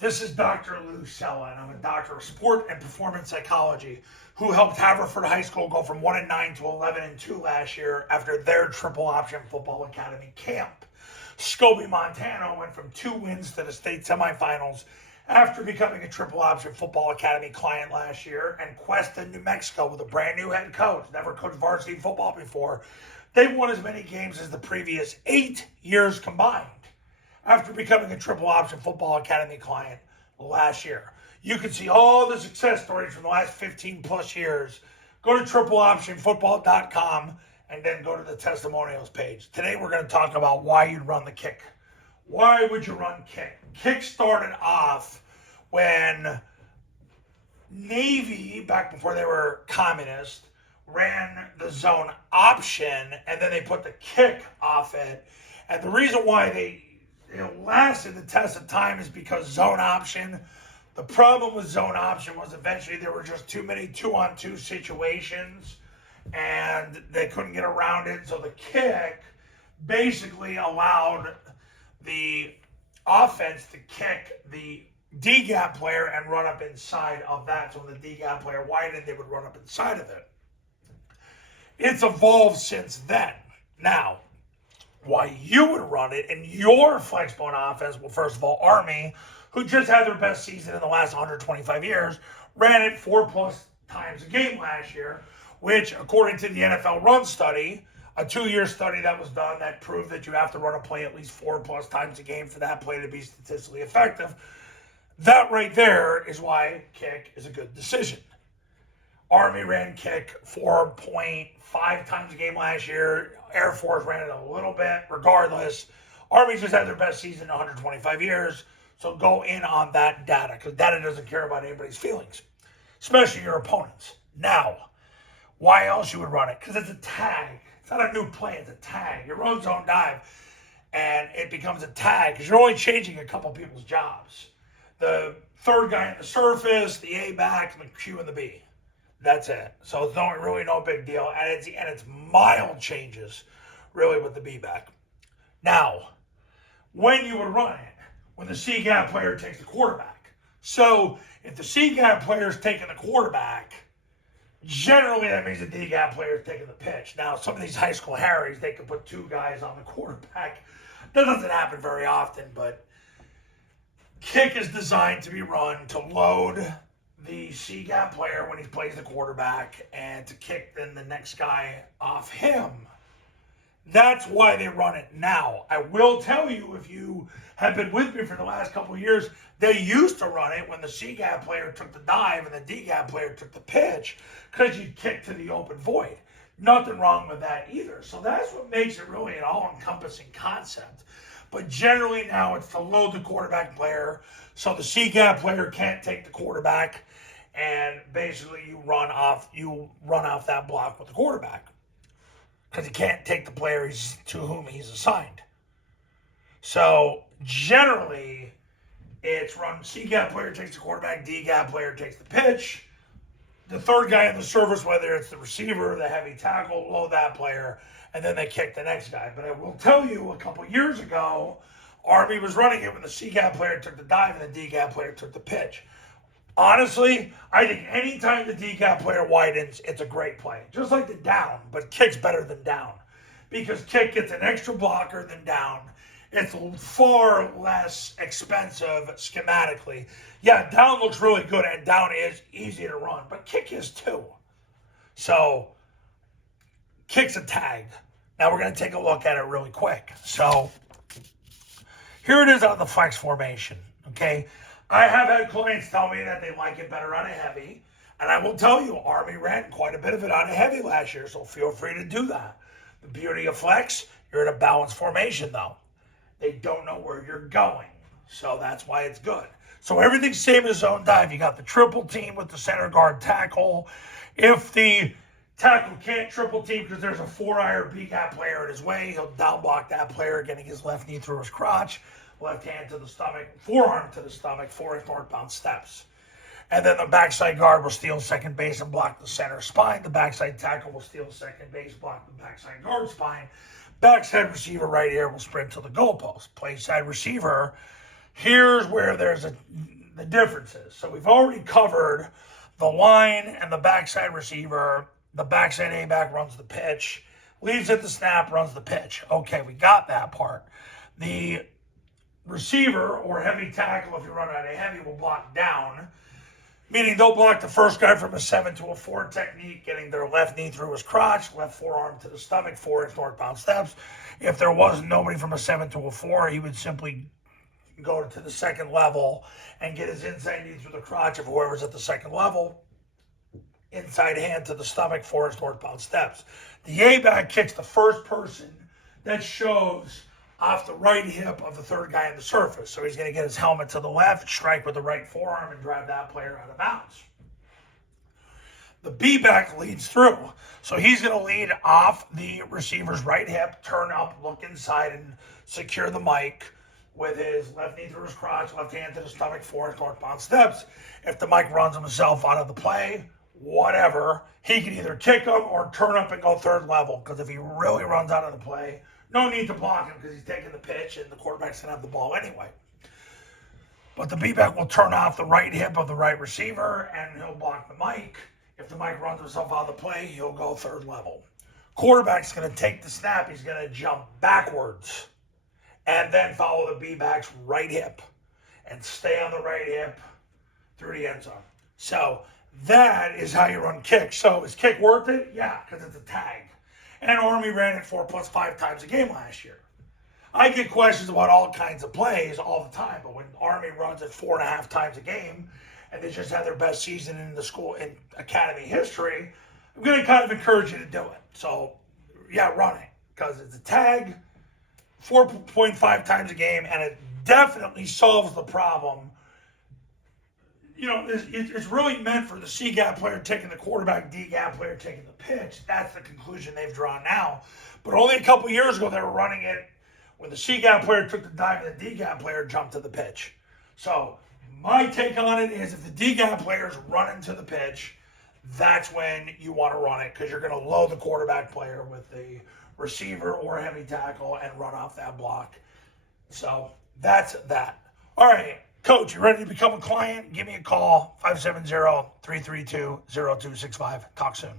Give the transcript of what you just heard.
This is Dr. Lucella, and I'm a doctor of sport and performance psychology who helped Haverford High School go from 1-9 to 11-2 last year after their Triple Option Football Academy camp. Scobie, Montana went from 2 wins to the state semifinals after becoming a Triple Option Football Academy client last year, and Cuesta, New Mexico, with a brand new head coach, never coached varsity football before, they won as many games as the previous 8 years combined after becoming a Triple Option Football Academy client last year. You can see all the success stories from the last 15 plus years. Go to tripleoptionfootball.com and then go to the testimonials page. Today we're going to talk about why you'd run the kick. Why would you run kick? Kick started off when Navy, back before they were communist, ran the zone option, and then they put the kick off it. And the reason why it lasted the test of time is because zone option, the problem with zone option was eventually there were just too many 2-on-2 situations and they couldn't get around it. So the kick basically allowed the offense to kick the D-gap player and run up inside of that. So when the D-gap player widened, they would run up inside of it. It's evolved since then. Now, why you would run it in your Flexbone offense, well, first of all, Army, who just had their best season in the last 125 years, ran it 4+ times a game last year, which, according to the NFL Run Study, a 2-year study that was done that proved that you have to run a play at least 4+ times a game for that play to be statistically effective. That right there is why kick is a good decision. Army ran kick 4.5 times a game last year. Air Force ran it a little bit. Regardless, Army just had their best season in 125 years. So go in on that data, because data doesn't care about anybody's feelings, especially your opponents. Now, why else you would run it? Because it's a tag. It's not a new play. It's a tag. Your own zone dive, and it becomes a tag because you're only changing a couple people's jobs. The third guy in the surface, the A back, and the Q and the B. That's it. So it's really no big deal. And it's mild changes, really, with the B-back. Now, when you would run it, when the C-gap player takes the quarterback. So if the C-gap player is taking the quarterback, generally that means the D-gap player is taking the pitch. Now, some of these high school Harrys, they can put 2 guys on the quarterback. That doesn't happen very often, but kick is designed to be run to load the C-gap player when he plays the quarterback and to kick then the next guy off him. That's why they run it now. I will tell you, if you have been with me for the last couple of years, they used to run it when the C-gap player took the dive and the D-gap player took the pitch because you'd kick to the open void. Nothing wrong with that either. So that's what makes it really an all-encompassing concept. But generally now it's to load the quarterback player so the C-gap player can't take the quarterback, and basically you run off that block with the quarterback because he can't take the player to whom he's assigned. So generally it's run C-gap player takes the quarterback, D-gap player takes the pitch. The third guy in the service, whether it's the receiver or the heavy tackle, load that player, and then they kick the next guy. But I will tell you, a couple years ago, Army was running it when the C-gap player took the dive and the D-gap player took the pitch. Honestly, I think anytime the D-gap player widens, it's a great play. Just like the down, but kick's better than down. Because kick gets an extra blocker than down. It's far less expensive schematically. Yeah, down looks really good, and down is easy to run, but kick is too. So, kick's a tag. Now we're going to take a look at it really quick. So, here it is on the flex formation, okay? I have had clients tell me that they like it better on a heavy, and I will tell you, Army ran quite a bit of it on a heavy last year, so feel free to do that. The beauty of flex, you're in a balanced formation, though. They don't know where you're going, so that's why it's good. So everything's same as zone dive. You got the triple team with the center guard tackle. If the tackle can't triple team because there's a 4-eye or B-gap player in his way, he'll down block that player, getting his left knee through his crotch, left hand to the stomach, forearm to the stomach, 4 northbound steps. And then the backside guard will steal second base and block the center spine. The backside tackle will steal second base, block the backside guard spine. Backside receiver right here will sprint to the goalpost. Play side receiver Here's where there's the differences. So we've already covered the line and the backside receiver. The backside A-back runs the pitch, leads at the snap, runs the pitch. Okay, we got that part. The receiver or heavy tackle, if you run out of heavy, will block down, meaning they'll block the first guy from a 7 to a 4 technique, getting their left knee through his crotch, left forearm to the stomach, 4-inch northbound steps. If there wasn't nobody from a 7 to a 4, he would simply go to the second level and get his inside knee through the crotch of whoever's at the second level, inside hand to the stomach, 4-inch northbound steps. The A-back kicks the first person that shows off the right hip of the third guy on the surface. So he's going to get his helmet to the left, strike with the right forearm, and drive that player out of bounds. The B-back leads through. So he's going to lead off the receiver's right hip, turn up, look inside, and secure the mic with his left knee through his crotch, left hand to the stomach, 4-inch northbound steps. If the mic runs himself out of the play, whatever, he can either kick him or turn up and go third level. Because if he really runs out of the play, no need to block him because he's taking the pitch and the quarterback's going to have the ball anyway. But the B-back will turn off the right hip of the right receiver and he'll block the mic. If the mic runs himself out of the play, he'll go third level. Quarterback's going to take the snap. He's going to jump backwards and then follow the B-back's right hip and stay on the right hip through the end zone. So that is how you run kicks. So is kick worth it? Yeah, because it's a tag. And Army ran it 4 + 5 times a game last year. I get questions about all kinds of plays all the time, but when Army runs it 4.5 times a game, and they just had their best season in the school in academy history, I'm going to kind of encourage you to do it. So, yeah, run it because it's a tag, 4.5 times a game, and it definitely solves the problem. You know, it's really meant for the C-gap player taking the quarterback, D-gap player taking the pitch. That's the conclusion they've drawn now. But only a couple years ago, they were running it when the C-gap player took the dive and the D-gap player jumped to the pitch. So my take on it is if the D-gap player is running to the pitch, that's when you want to run it because you're going to load the quarterback player with the receiver or heavy tackle and run off that block. So that's that. All right. Coach, you ready to become a client? Give me a call, 570-332-0265. Talk soon.